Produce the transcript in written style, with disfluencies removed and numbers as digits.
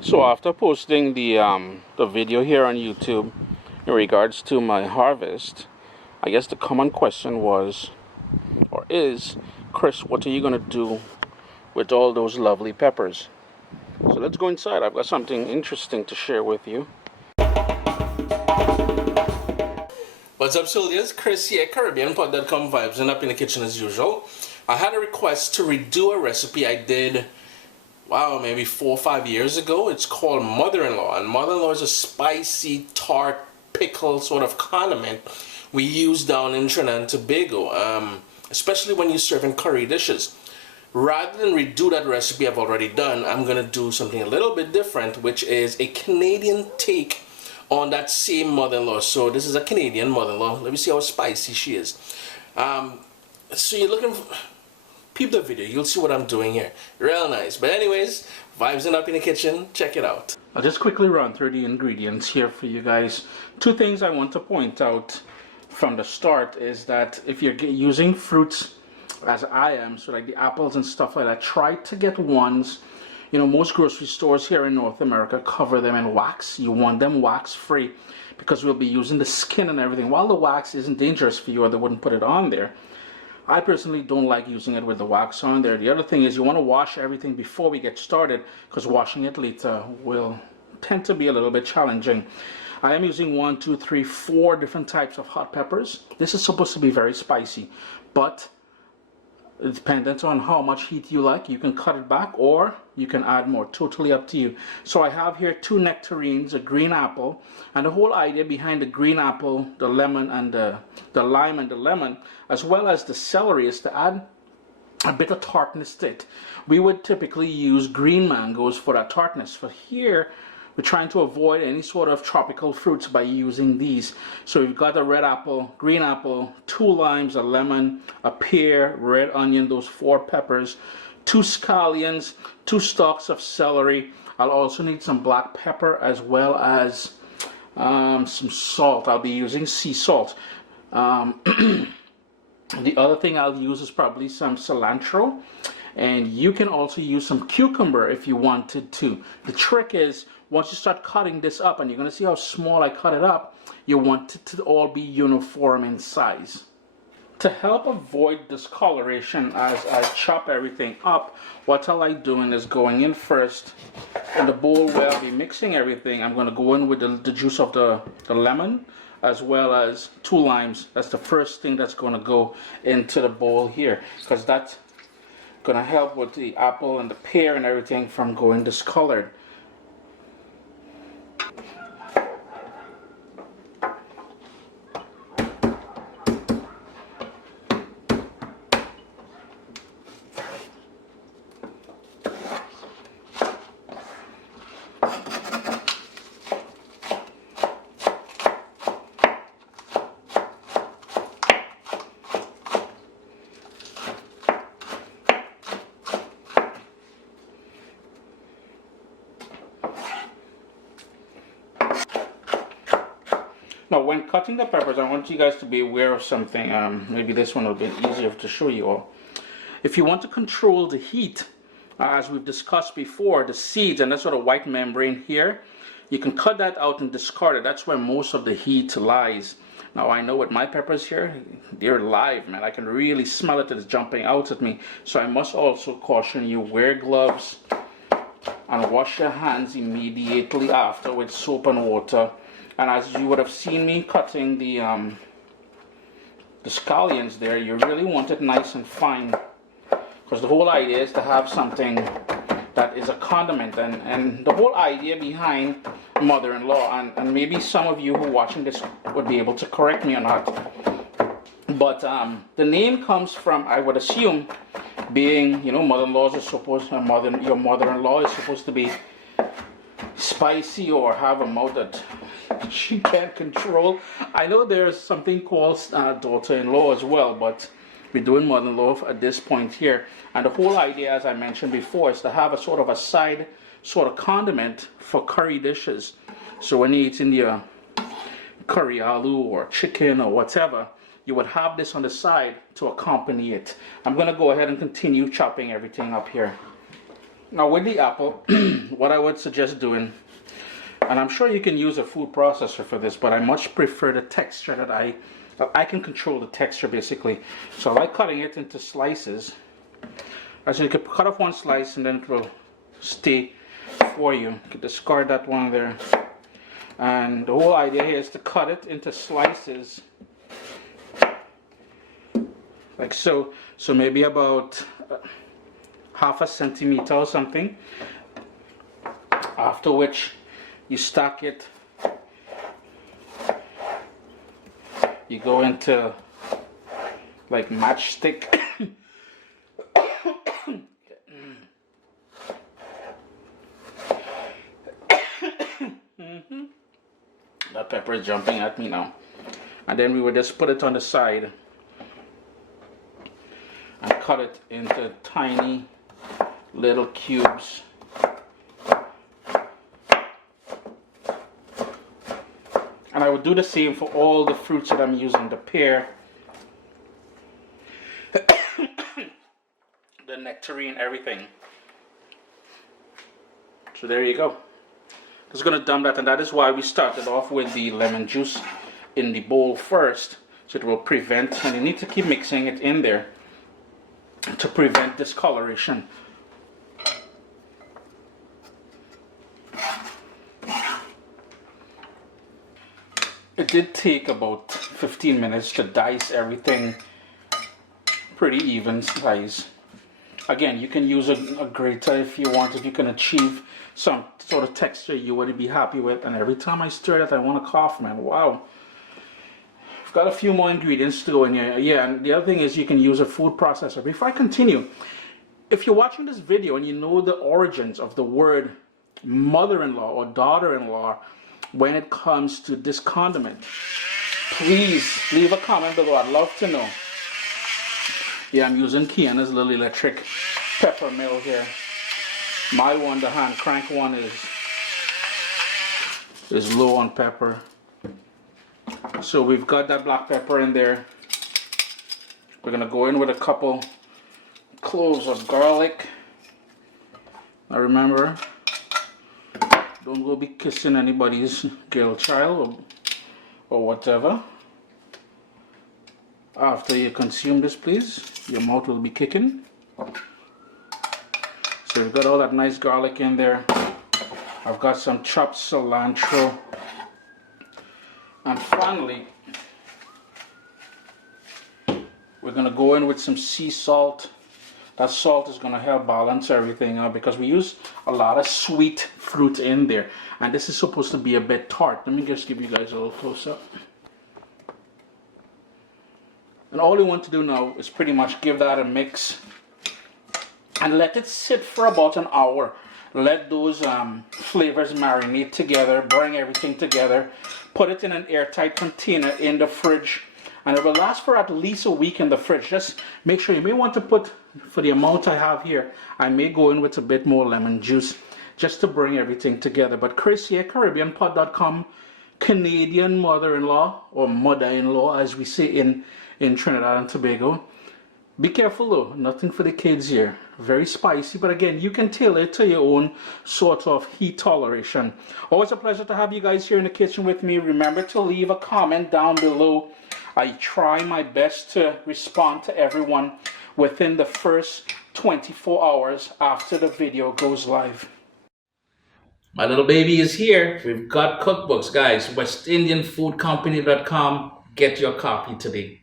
So after posting the video here on YouTube in regards to my harvest, I guess the common question was or is, Chris, what are you gonna do with all those lovely peppers? So let's go inside. I've got something interesting to share with you. What's up, soldiers? Chris here, CaribbeanPod.com vibes, and up in the kitchen as usual. I had a request to redo a recipe I did, wow, maybe 4 or 5 years ago. It's called Mother-in-Law, and Mother-in-Law is a spicy, tart, pickle sort of condiment we use down in Trinidad and Tobago, especially when you're serving curry dishes. Rather than redo that recipe I've already done, I'm going to do something a little bit different, which is a Canadian take on that same mother-in-law. So this is a Canadian mother-in-law. Let me see how spicy she is. So you're looking for, peep the video, you'll see what I'm doing here. Real nice. But anyways, vibes up in the kitchen, check it out. I'll just quickly run through the ingredients here for you guys. Two things I want to point out from the start is that if you're using fruits as I am, so like the apples and stuff like that, try to get ones, you know, most grocery stores here in North America cover them in wax. You want them wax free because we'll be using the skin and everything. While the wax isn't dangerous for you, or they wouldn't put it on there, I personally don't like using it with the wax on there. The other thing is you want to wash everything before we get started, because washing it later will tend to be a little bit challenging. I am using 1, 2, 3, 4 different types of hot peppers. This is supposed to be very spicy, but dependent on how much heat you like, you can cut it back or you can add more, totally up to you. So I have here 2 nectarines, a green apple, and the whole idea behind the green apple, the lemon and the lime and the lemon, as well as the celery, is to add a bit of tartness to it. We would typically use green mangoes for that tartness, but here we're trying to avoid any sort of tropical fruits by using these. So we've got a red apple, green apple, 2 limes, a lemon, a pear, red onion, those 4 peppers, 2 scallions, 2 stalks of celery. I'll also need some black pepper as well as some salt. I'll be using sea salt. The other thing I'll use is probably some cilantro, and you can also use some cucumber if you wanted to. The trick is, once you start cutting this up, and you're going to see how small I cut it up, you want it to all be uniform in size. To help avoid discoloration as I chop everything up, what I like doing is going in first in the bowl where I'll be mixing everything. I'm going to go in with the juice of the lemon, as well as 2 limes. That's the first thing that's going to go into the bowl here, because that's going to help with the apple and the pear and everything from going discolored. Now, when cutting the peppers, I want you guys to be aware of something. Maybe this one will be easier to show you all. If you want to control the heat, as we've discussed before, the seeds and that sort of white membrane here, you can cut that out and discard it. That's where most of the heat lies. Now, I know with my peppers here, they're live, man. I can really smell it. It's jumping out at me. So I must also caution you, wear gloves and wash your hands immediately after with soap and water. And as you would have seen me cutting the scallions there, you really want it nice and fine, because the whole idea is to have something that is a condiment, and the whole idea behind mother-in-law, and maybe some of you who are watching this would be able to correct me or not, but the name comes from, I would assume, being, you know, mother-in-laws are supposed, your mother-in-law is supposed to be spicy or have a mouth that she can't control. I know there's something called daughter-in-law as well, but we're doing mother-in-law at this point here. And the whole idea, as I mentioned before, is to have a sort of a side sort of condiment for curry dishes. So when you're eating your curry aloo or chicken or whatever, you would have this on the side to accompany it. I'm going to go ahead and continue chopping everything up here. Now with the apple, what I would suggest doing, and I'm sure you can use a food processor for this, but I much prefer the texture that I can control the texture basically. So I like cutting it into slices. Actually, you can cut off one slice and then it will stay for you. You can discard that one there. And the whole idea here is to cut it into slices like so. So maybe about half a centimeter or something. After which you stack it. You go into like matchstick. That pepper is jumping at me now. And then we would just put it on the side and cut it into tiny little cubes. And I would do the same for all the fruits that I'm using, the pear, the nectarine, everything. So there you go. Just going to dump that, and that is why we started off with the lemon juice in the bowl first, so it will prevent, and you need to keep mixing it in there to prevent discoloration. It did take about 15 minutes to dice everything pretty even size. Again, you can use a grater if you want, if you can achieve some sort of texture you would be happy with. And every time I stir that, I want to cough, man. Wow. I've got a few more ingredients to go in here. Yeah, and the other thing is you can use a food processor. Before I continue, if you're watching this video and you know the origins of the word mother-in-law or daughter-in-law when it comes to this condiment, please leave a comment below. I'd love to know. Yeah, I'm using Kiana's little electric pepper mill here. My one, the hand crank one, is low on pepper. So we've got that black pepper in there. We're gonna go in with a couple cloves of garlic. Now remember, don't go be kissing anybody's girl child or whatever. After you consume this, please, your mouth will be kicking. So we've got all that nice garlic in there. I've got some chopped cilantro. And finally, we're going to go in with some sea salt. That salt is going to help balance everything out because we use a lot of sweet fruit in there. And this is supposed to be a bit tart. Let me just give you guys a little close up. And all you want to do now is pretty much give that a mix and let it sit for about an hour. Let those flavors marinate together, bring everything together. Put it in an airtight container in the fridge, and it will last for at least a week in the fridge. Just make sure, you may want to put, for the amount I have here, I may go in with a bit more lemon juice just to bring everything together. But Chris here, CaribbeanPot.com, Canadian mother-in-law, or mother-in-law as we say in Trinidad and Tobago. Be careful though, nothing for the kids here. Very spicy, but again, you can tailor it to your own sort of heat toleration. Always a pleasure to have you guys here in the kitchen with me. Remember to leave a comment down below. I try my best to respond to everyone within the first 24 hours after the video goes live. My little baby is here. We've got cookbooks, guys. WestIndianFoodCompany.com. Get your copy today.